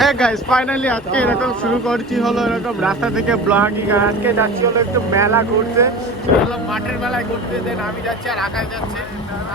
হ্যাঁ guys finally আজকে এরকম শুরু করছি হলো এরকম রাস্তা থেকে ব্লগিং আর আজকে যাচ্ছি হলো একটু মেলা ঘুরতে। মাঠের মেলায় ঘুরতে দেন আমি যাচ্ছি আর আকাশ যাচ্ছে।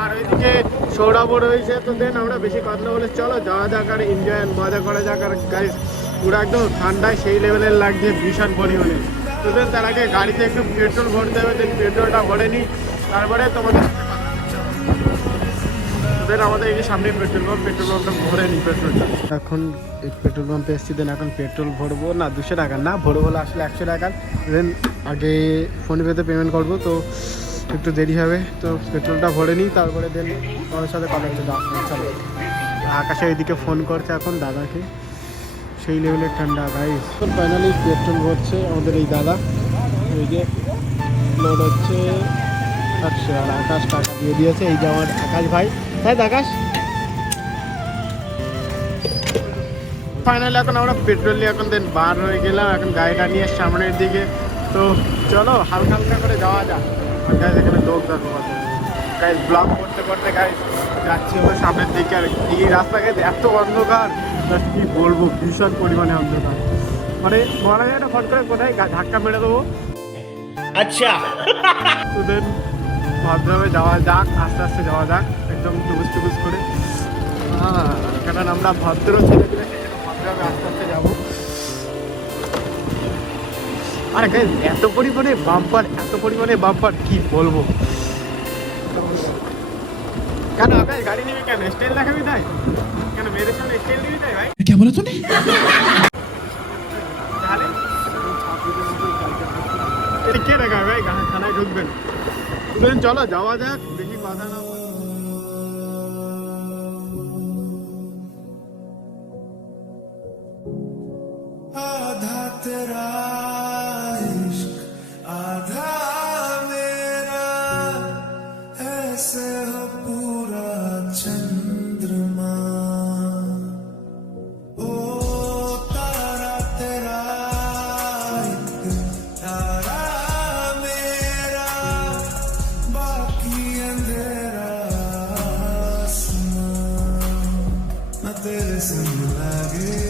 আর ওইদিকে সৌরভ রয়েছে, তো দেন আমরা বেশি কথা বলে চলো, যাওয়া যাক আর এনজয় মজা করা যাক। আর গাইস পুরো একদম ঠান্ডায় সেই লেভেলের লাগছে ভীষণ পরিমাণে। তো দেন তার আগে গাড়িতে একটু পেট্রোল ভরতে হবে দেন পেট্রোলটা ভরে নিই। তারপরে তোমাদের দেন আমাদের এই সামনে পেট্রোল পাম্প, পেট্রোল পাম্পটা ভরে নিই পেট্রোলটা এখন পেট্রোল পাম্পে এসেছি, দেন এখন পেট্রোল ভরবো, না, দুশো টাকা না, ভরবো হলো আসলে একশো টাকা। দেন আগে ফোনপেতে পেমেন্ট করব, তো একটু দেরি হবে, তো পেট্রোলটা ভরে নিই তারপরে দেন আমার সাথে কথা আকাশে এইদিকে ফোন করছে এখন দাদাকে, সেই লেভেলের ঠান্ডা গাইস ফাইনালি পেট্রোল ভরছে আমাদের এই দাদা, এই যে লোড হচ্ছে একশো, আর আকাশ টাকা দিয়ে দিয়েছে, এই যে আমার আকাশ ভাই। তাই আকাশ ফাইনালি এখন আমরা পেট্রোল এখন দেন বার হয়ে গেলাম এখন গাড়িটা নিয়ে সামনের দিকে। তো চলো হালকা হালকা করে যাওয়া যাক। গাড়ি এখানে লোক দেখো গাড়ি ব্লক করতে করতে গাড়ি যাচ্ছি আমরা সামনের দিকে। আর এই রাস্তাঘাট এত অন্ধকার কি বলব ভীষণ পরিমাণে অন্ধকার। মানে মনে না ফোন করে কোথায় ধাক্কা মেরে দেবো। আচ্ছা। তো দেন ভদ্রভাবে যাওয়া যাক আস্তে আস্তে যাওয়া যাক। একদম টুকুস টুকুস করে। কারণ আমরা ভদ্র ছেলেগুলো ভদ্রভাবে আস্তে আস্তে যাব। আর এত পরিমাণে বাম্পার এত পরিমাণে বাম্পার কি বলব? কেন আকাশ গাড়ি নিবি কেন? স্টাইল দেখাবি তাই? কেন মেয়েদের সামনে স্টাইল দিবি তাই ভাই? কে বলো তুমি কে দেখাবে ভাই? খানায় ঢুকবেন। চলো যাওয়া যাক দেখি বাধা না तेरा आधा मेरा। ऐसे हो पूरा चंद्रमा। ओ, तारा तेरा तारा मेरा। बाकी तेरे संग लागे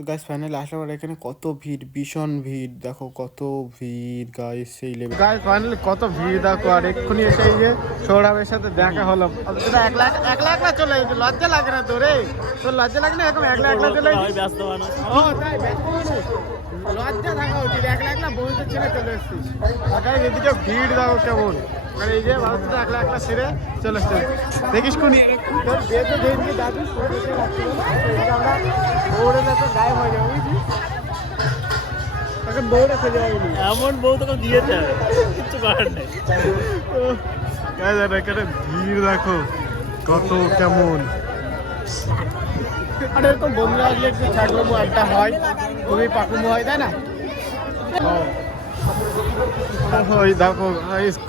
তো গাইস ফাইনালি আসলাম আর এখানে কত ভিড় ভীষণ ভিড়। দেখো কত ভিড় গাইস সেই লেভেল গাইস ফাইনালি কত ভিড় দেখো আর এক্ষুনি এসে এই যে সৌরভের সাথে দেখা হলো। তোরা একলা একলা একলা চলে এসেছিস লজ্জা লাগে না তোরে। তোর লজ্জা লাগে না এরকম একলা একলা চলে এসেছিস ও তাই ব্যস্ত মানুষ। লজ্জা থাকা উচিত একলা একলা বন্ধু ছেড়ে চলে এসেছিস। এদিকে ভিড় দেখো কেমন। আর এই যে তো একলা একলা সেরে চলে এসছে দেখিস কোন দাদু আমরা তো গায়েব হয়ে যাবে তখন এমন বউ তোকে দিয়েছে কিচ্ছু করার নেই। এখানে ভিড় দেখো। কত কেমন। আর এরকম বন্ধুরা আসলে একটু ছাগলমু আড্ডা হয় খুবই পাকুমু হয় তাই না? ওই দেখো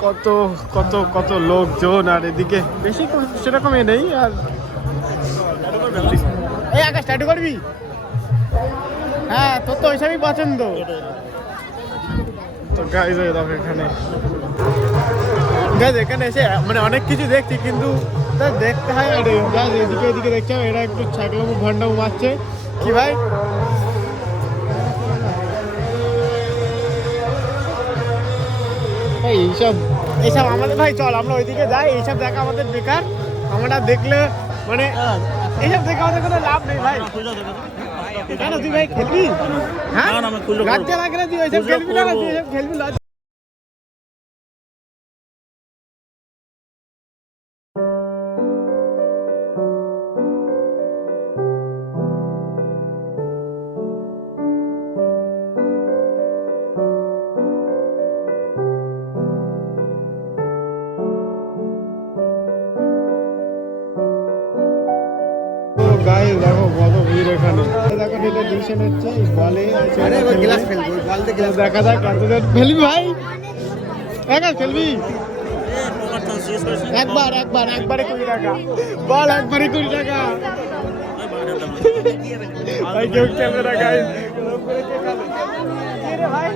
কত কত কত লোকজন আর এদিকে বেশি কোনো- সেরকম এ নেই আর এই আগে স্টার্ট করবি? হ্যাঁ তোর তো ওইসবই পছন্দ। তো গাইজ দেখো এখানে। গাইজ এখানে এসে মানে অনেক কিছু দেখছি, কিন্তু দেখতে হয় এদিকে এদিকে দেখছি এরা একটু ছাগলামু ভণ্ডামু মারছে। কি ভাই? এই এইসব। এইসব আমাদের ভাই চল আমরা ওইদিকে যাই। এইসব দেখা আমাদের বেকার। আমরা দেখলে মানে এইসব দেখে আমাদের কোনো লাভ নেই ভাই। কেন তুই ভাই খেলবি? হ্যাঁ? তুই ওইসব খেলবি না তুই। খেলবি দেখো ডিসিশন হচ্ছে বলে আরে গ্লাস ফেলব বল দেখা যাক কতজন খেলবি ভাই? একা খেলবি? একবার একবার একবারে কুড়ি টাকা। বল একবারে কুড়ি টাকা। ভাই কেউ ভাই?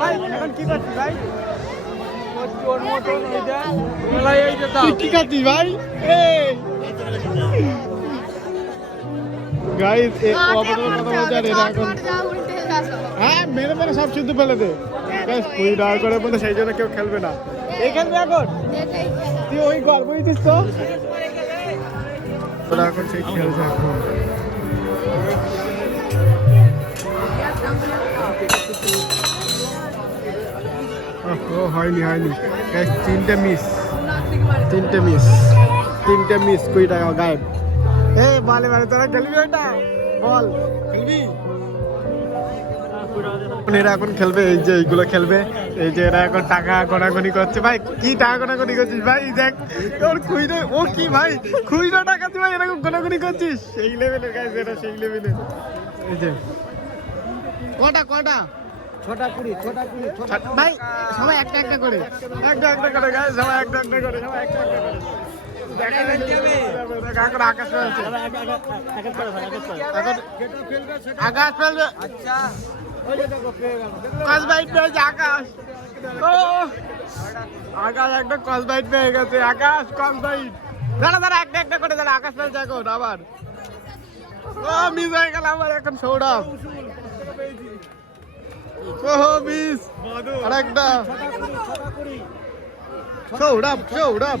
ভাই এখন কি করছিস ভাই? কি ভাই? এই। গাইস এ অবদল কথা বলছে আর এরা এখন হ্যাঁ মেরে মেরে সব শুদ্ধ ফেলে দে। গাইস কুড়ি টাকা করে বলে সেই জন্য কেউ খেলবে না। এই খেলবে এখন? তুই ওই গল্প দিচ্ছিস তো? ওরা এখন সেই খেলছে এখন। ও হয়নি হয়নি। তিনটে মিস তিনটে মিস তিনটে মিস কুড়ি টাকা গায়েব এই বলে তোরা খেলবি ওটা বল। খেলবি? এখন এরা এখন খেলবে এই যে এইগুলো খেলবে এই যে এরা এখন টাকা গণাগণি করছে। ভাই কি টাকা গণাগণি করছিস ভাই? দেখ তোর খুঁজে ও কি ভাই? খুঁজে টাকা তুই ভাই এরকম গণাগণি করছিস? সেই লেভেলের গাইজ এটা সেই লেভেলের এই যে। কটা কটা ছটা কুড়ি ছটা কুড়ি ভাই সবাই একটা একটা করে। একটা একটা করে গাইজ সবাই একটা একটা করে সবাই একটা একটা করে। আকাশ ফেলবে আচ্ছা। কস বাইট পেয়েছে আকাশ। ও! আকাশ একটা কস বাইট পেয়ে গেছে। আকাশ কস বাইট। দাঁড়া দাঁড়া একটা একটা করে দাঁড়া। আকাশ ফেলছে এখন আবার। ও মিস হয়ে গেল আমার এখন সৌরভ। ও মিস আর একটা সৌরভ সৌরভ।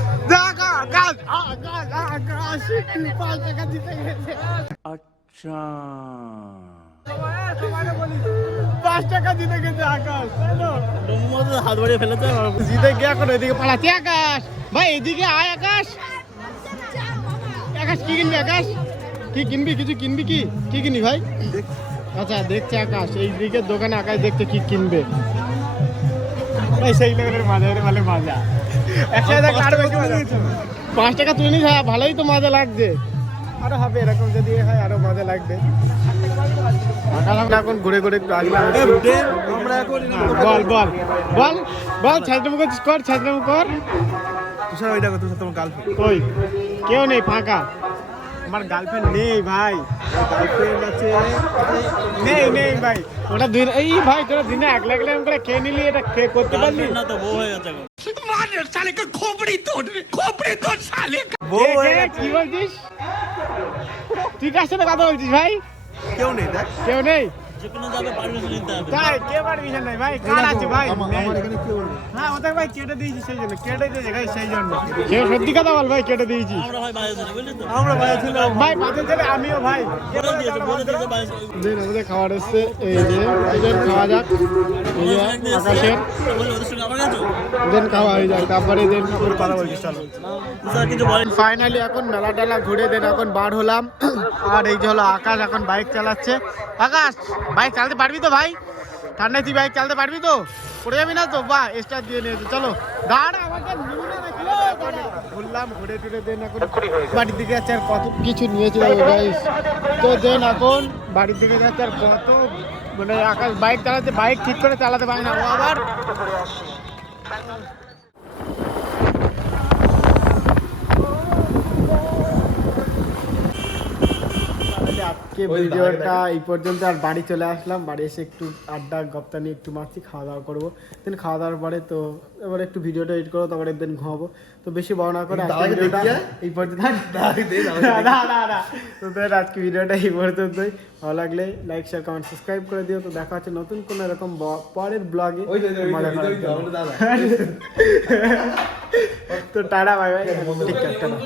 আকাশ আকাশ পাঁচ টাকা দিতে গেছে পাঁচ টাকা গেছে আকাশ হাত জিতে গিয়ে এদিকে আকাশ ভাই এদিকে আয় আকাশ আকাশ আকাশ কি কিনবি কিছু কিনবি কি কি কিনবি ভাই আচ্ছা দেখছে আকাশ এই দিকে দোকানে আকাশ দেখছে কি কিনবে এই সেই লেভেলের মজা বলে মজা একসাথে। পাঁচ টাকা তুলে নিস হ্যাঁ ভালোই তো মজা লাগছে। আরও হবে এরকম যদি হয় আরও মজা লাগবে। এখন ঘুরে ঘুরে একটু এখন বল বল বল বল ছাত্রমু কর ছাত্রমু কর। তুষার ওইটা কত তোমার গার্লফ্রেন্ড কই? কেউ নেই ফাঁকা। আমার গার্লফ্রেন্ড নেই ভাই। গার্লফ্রেন্ড আছে। নেই নেই ভাই। ওটা দিন এই ভাই তোরা দিনে এক লাখ লাখ করে খেয়ে নিলি এটা খেয়ে করতে পারলি? না তো বউ হয়ে গেছে এখন খবরি এ, হয়ে এ, গেছে। কি বলছিস? তুই কার সাথে কথা বলছিস ভাই? কেউ নেই দেখ। কেউ নেই? যে যাবে পারমিশন নিতে হবে। তাই কে পারমিশন নাই ভাই কার আছে ভাই। আমার এখানে নেই। হ্যাঁ ওদের ভাই কেটে দিয়েছি সেই জন্য। কেটে দিয়েছে ভাই সেই জন্য। সত্যি কথা বল ভাই কেটে দিয়েছি। আমরা ভাই বাইরে ছিল বুঝলি তো? আমরা ভাই ছিলাম ভাই পাশে ছেলে আমিও ভাই। বলে দিয়েছে বলে দিয়েছে বাইরে দিন আমাদের খাবার এসছে এই যে খাওয়া যাক। আকাশের বলে ওদের সঙ্গে আবার গেছো? দেন খাওয়া হয়ে যাক তারপরে দেন কথা বলছি চলো। স্যার কিছু বলেন। ফাইনালি এখন মেলা টেলা ঘুরে দেন এখন বার হলাম। আর এই যে হলো আকাশ এখন বাইক চালাচ্ছে। আকাশ! বাইক চালাতে পারবি তো ভাই? ঠান্ডায় তুই বাইক চালাতে পারবি তো? পড়ে যাবি না তো? বাহ স্টার্ট দিয়ে নিয়েছি চলো দাঁড়া আমাকে। ঘুরলাম ঘুরে টুরে দেন এখন। বাড়ির দিকে যাচ্ছে আর কত কিছু নিয়েছিল গাইস তো দেন এখন বাড়ির দিকে যাচ্ছে আর কত মানে আকাশ বাইক চালাতে বাইক ঠিক করে চালাতে পারে না। ও আবার তাহলে আজকে ভিডিওটা এই পর্যন্ত আর বাড়ি চলে আসলাম বাড়ি এসে একটু আড্ডা গপ্তা নিয়ে একটু মারছি খাওয়া দাওয়া করব দেন খাওয়া দাওয়ার পরে তো এবার একটু ভিডিওটা এডিট করব তারপরে দেন ঘুমাবো তো বেশি বড় না করে এই পর্যন্ত না না না তো দেন আজকে ভিডিওটা এই পর্যন্তই ভালো লাগলে লাইক শেয়ার কমেন্ট সাবস্ক্রাইব করে দিও তো দেখা হচ্ছে নতুন কোনো এরকম পরের ব্লগে তো টাটা বাই বাই ঠিক আছে টাটা